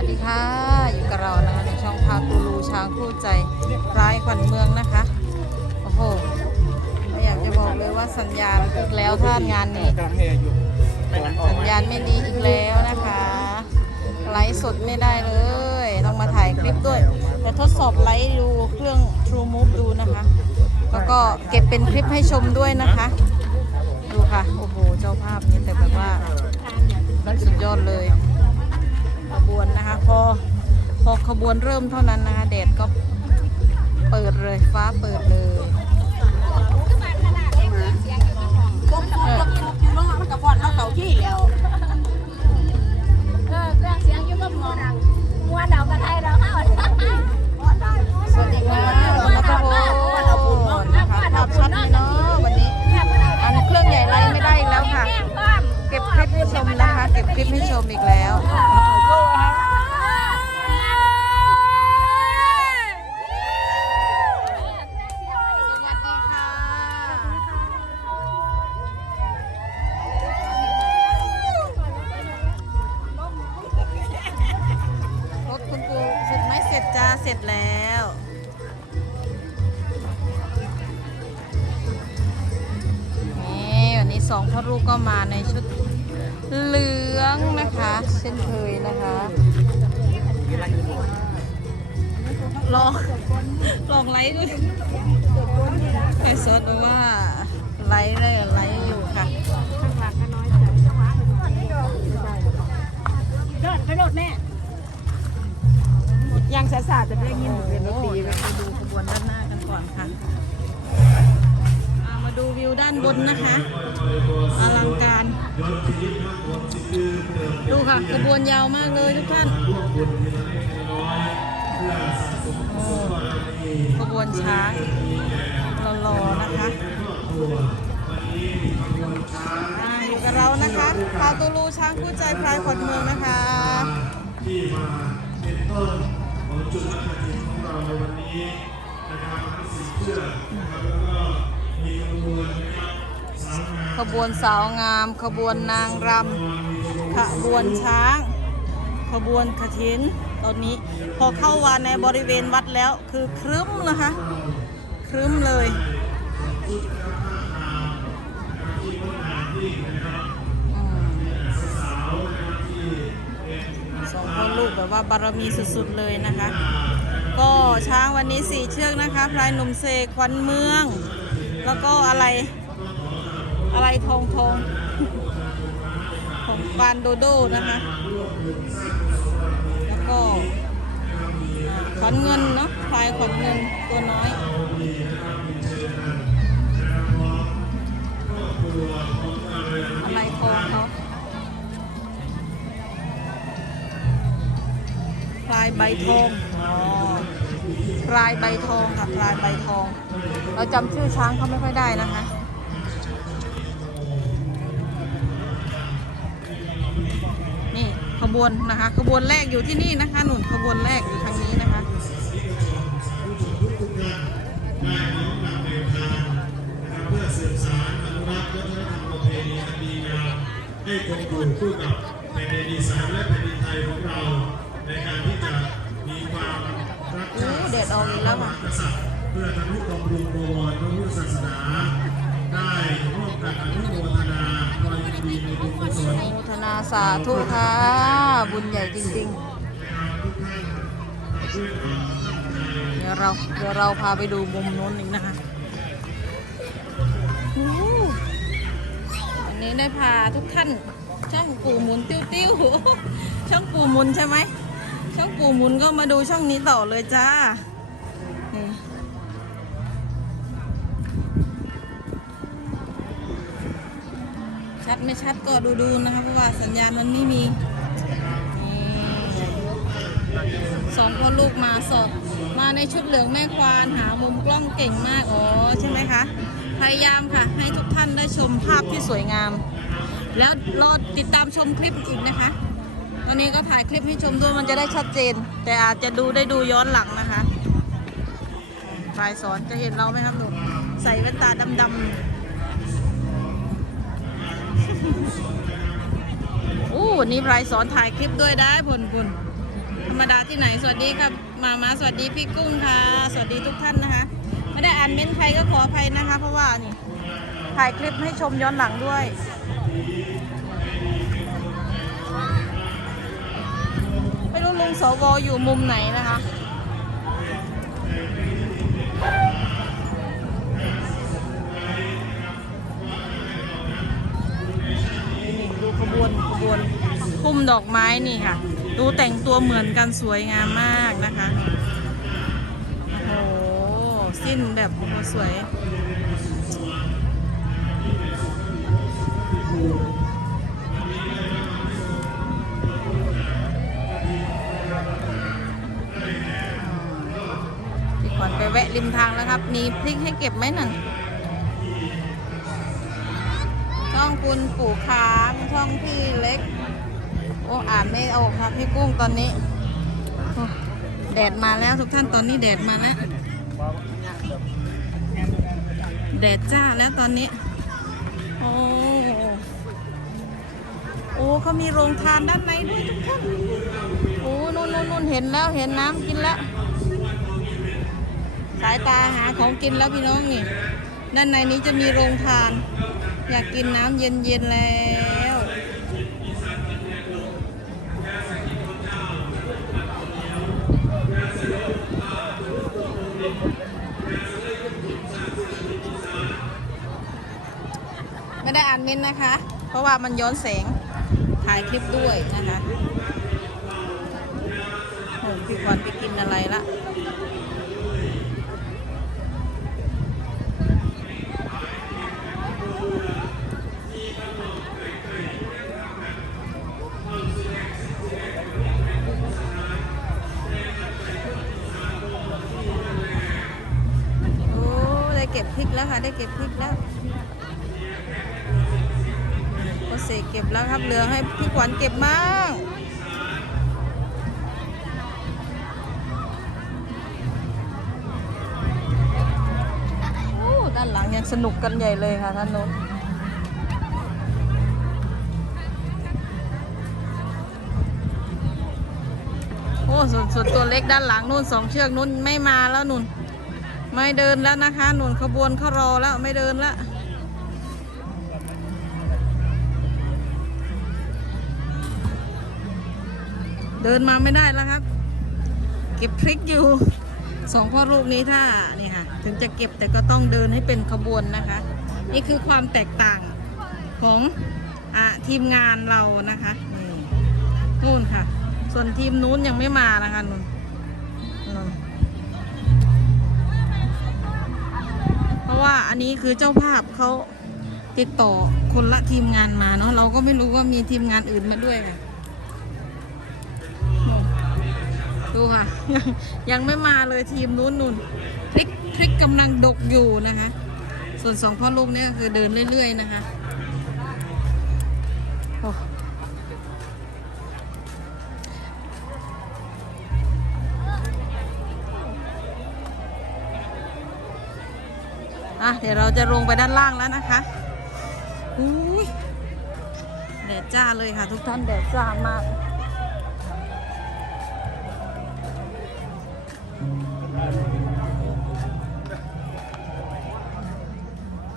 วัสดีค่ะ อยู่กับเรานะคะในช่องพาตูลูช้างคู่ใจร้ายขวัญเมืองนะคะ โอ้โหไม่อยากจะบอกเลยว่าสัญญาณอีกแล้วท่านงานนี่สัญญาณไม่ดีอีกแล้วนะคะไลฟ์สดไม่ได้เลย ต้องมาถ่ายคลิปด้วย แต่ทดสอบไลฟ์ดูเครื่อง True Move ดูนะคะ แล้วก็เก็บเป็นคลิปให้ชมด้วยนะคะ ดูค่ะ โอ้โห เจ้าภาพนี่แต่แบบว่าสุดยอดเลย บวนนะคะ พอพอขบวนเริ่มเท่านั้นนะคะแดดก็เปิดเลยฟ้าเปิดเลยตกตกตกตกอยู่เนาะมันกับฟอนเราเก่าที่แล้ว มาในชุดเหลืองนะคะ เช่นเคยนะคะลองลองไลฟ์ดูไอโซดบอกว่าไลฟ์เลยไลฟ์อยู่ค่ะเดินไปโดดแม่ยังสาสาจะได้ยินเรียนดนรีเดี๋ยวไปดูขบวนด้านหน้ากันก่อนค่ะ มาดูวิวด้านบนนะคะอลังการ ดูค่ะขบวนยาวมากเลยทุกท่านโอ้ขบวนช้างรอๆนะคะอยู่กับเรานะคะพาตูลูช้างคู่ใจพลายขวัญเมืองนะคะที่มาเป็นต้นของจุดนัดประชุมของเราในวันนี้นะครับทั้งสีเสื้อนะครับ ขบวนสาวงาม ขบวนนางรำขบวนช้าง ขบวนขทินตอนนี้พอเข้ามาในบริเวณวัดแล้วคือครึ้มนะคะครึ้มเลยอสองพ่อลูกแบบว่าบารมีสุดๆเลยนะคะ ก็ช้างวันนี้สี่เชือกนะคะพลายหนุ่มเสกขวัญเมือง แล้วก็อะไร อะไรทองทองของปานโดโดนะคะ แล้วก็ขอนเงินเนาะพลายขอนเงินตัวน้อยอะไรทองเขาพลายใบทองอ๋อ พลายใบทองค่ะพลายใบทอง เราจำชื่อช้างเขาไม่ค่อยได้นะคะนี่ขบวนนะคะขบวนแรกอยู่ที่นี่นะคะหนุนขบวนแรกอยู่ทางนี้นะคะเพื่อสืบสานอนุรักษ์วัฒนธรรมประเพณีอันดีงามให้คงอยู่คู่กับแผ่นดินอีสานและแผ่นดินไทยของเรา ในการที่จะมีความ อ้แดดออกอีกแล้วค่ะเพื่อทำให้ความรุงโรพระพุทธศาสนา ได้ร่วมกันอนุโมทนาโดยยินดีในบุญกุศลโมทนาสาธุค่ะ บุญใหญ่จริง ๆ เดี๋ยวเราเดี๋ยวเราพาไปดูมุมนู้นอีกนะคะอันนี้ได้พาทุกท่านช่องปู่หมุนติ้วติ้วช่องปู่หมุนใช่ไหม ช่องปู่หมุนก็มาดูช่องนี้ต่อเลยจ้าชัดไม่ชัดก็ดูดูๆนะคะเพราะว่าสัญญาณมันไม่มีสองพ่อลูกมาสอบมาในชุดเหลืองแม่ควานหามุมกล้องเก่งมากอ๋อใช่ไหมคะพยายามค่ะ ให้ทุกท่านได้ชมภาพที่สวยงาม แล้วรอติดตามชมคลิปอีกนะคะ ตอนนี้ก็ถ่ายคลิปให้ชมด้วยมันจะได้ชัดเจน แต่อาจจะดูได้ดูย้อนหลังนะคะฝ่ายสอนจะเห็นเราไหมครับหนูใส่แว่นตาดำๆโอ้นนี้พลายสอนถ่ายคลิปด้วยได้ผลบุญธรรมดาที่ไหนสวัสดีครับมามาสวัสดีพี่กุ้งค่ะ สวัสดีทุกท่านนะคะ ไม่ได้อ่านเม้นใครก็ขออภัยนะคะ เพราะว่านี่ถ่ายคลิปให้ชมย้อนหลังด้วย รู้ลุงสวอยู่มุมไหนนะคะนี่ดูขบวนขบวนพุ่มดอกไม้นี่ค่ะ ดูแต่งตัวเหมือนกันสวยงามมากนะคะ โอ้โห สิ้นแบบโอ้โหสวย แวะริมทางแล้วครับ มีพริกให้เก็บไหมนั่นช่องคุณปู่ค้างช่องพี่เล็ก โอ้อ่านไม่ออกครับพี่กุ้งตอนนี้แดดมาแล้วทุกท่านตอนนี้แดดมาแล้วแดดจ้าแล้วตอนนี้ โอ้โอ้เขามีโรงทานด้านในด้วยทุกท่านโอ้นู่นนู่นนู่นเห็นแล้วเห็นน้ำกินแล้ว สายตาหาของกินแล้วพี่น้องนี่ ด้านในนี้จะมีโรงทาน อยากกินน้ำเย็นๆแล้วไม่ได้อ่านเม้นนะคะ เพราะว่ามันย้อนแสงถ่ายคลิปด้วยนะคะโอ้พี่ควันไปกินอะไรละ ค่ะ ได้เก็บพริกแล้วโอเสกเก็บแล้วครับเหลือให้พี่ขวัญเก็บมั่งโอ้ด้านหลังยังสนุกกันใหญ่เลยค่ะท่านโน้นโอ้ส่วนส่วนตัวเล็กด้านหลังนู่นสองเชือกนู่นไม่มาแล้วนู่น ไม่เดินแล้วนะคะ หนุนขบวนเขารอแล้วไม่เดินแล้วเดินมาไม่ได้แล้วครับ เก็บพริกอยู่สองพ่อลูกนี้ถ้านี่ค่ะ ถึงจะเก็บแต่ก็ต้องเดินให้เป็นขบวนนะคะ นี่คือความแตกต่างของอทีมงานเรานะคะนี่นู่นค่ะ ส่วนทีมนู้นยังไม่มานะคะนุ่น เพราะว่าอันนี้คือเจ้าภาพเขาติดต่อคนละทีมงานมาเนาะเราก็ไม่รู้ว่ามีทีมงานอื่นมาด้วยค่ะดูค่ะยังยังไม่มาเลยทีมนู้นนุ่นพลิกพลิกกำลังดกอยู่นะคะ ส่วนสองพ่อลูกเนี่ยก็คือเดินเรื่อย ๆ นะคะ อะเดี๋ยวเราจะลงไปด้านล่างแล้วนะคะอุ้ยแดดจ้าเลยค่ะทุกท่านแดดจ้ามาก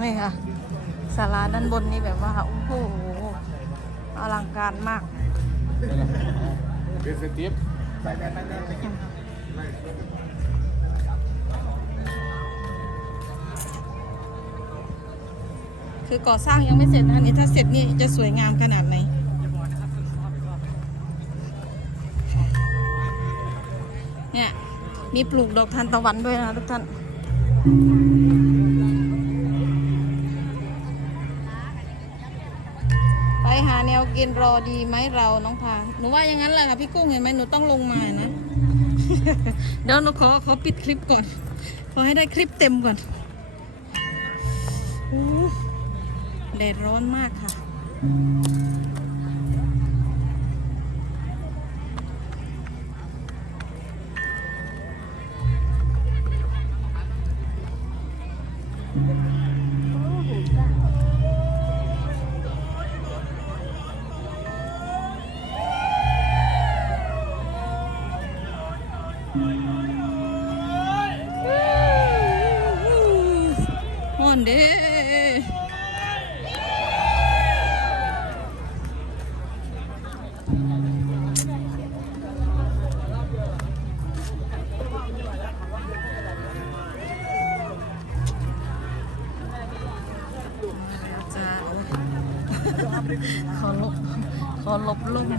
นี่ค่ะศาลาด้านบนนี่แบบว่าโอ้โหอลังการมากเป็นสติป คือก่อสร้างยังไม่เสร็จนะอันนี้ถ้าเสร็จนี่จะสวยงามขนาดไหนเนี่ยมีปลูกดอกทานตะวันด้วยนะทุกท่านไปหาแนวกินรอดีไหมเราน้องพาหนูว่าอย่างนั้นแหละค่ะพี่กุ้งเห็นไหมหนูต้องลงมานะ เดี๋ยวหนูขอขอปิดคลิปก่อน ขอให้ได้คลิปเต็มก่อนโอ้ แดดร้อนมากค่ะ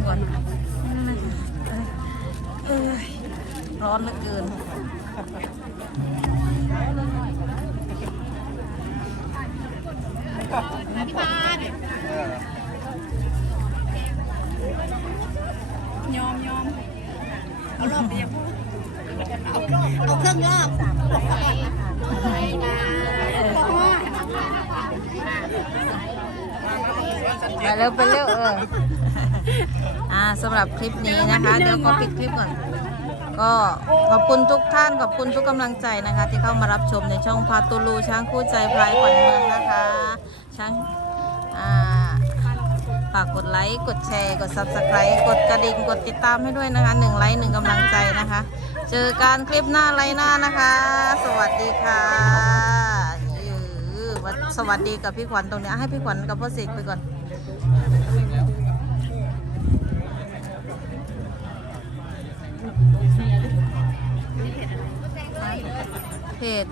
ก่อนเอ้ยร้อนเหลือเกินยอมยอมเอารอบเดียวเอาเอาเครื่องรอบไปเร็วไปเร็วเออ อ่าสำหรับคลิปนี้นะคะ เดี๋ยวขอปิดคลิปก่อน ก็ขอบคุณทุกท่านขอบคุณทุกกำลังใจนะคะ ที่เข้ามารับชมในช่องพาตูลูช้างคู่ใจพลายขวัญเมืองนะคะ ช้างอ่าฝากกดไลค์ กดแชร์ กด subscribe กดกระดิ่ง กดติดตามให้ด้วยนะคะหนึ่งไลค์หนึ่งกำลังใจนะคะ เจอกันคลิปหน้าไลค์หน้านะคะ สวัสดีค่ะยือสวัสดีกับพี่ขวัญตรงนี้อะให้พี่ขวัญกับพ่อเสกไปก่อน เพจ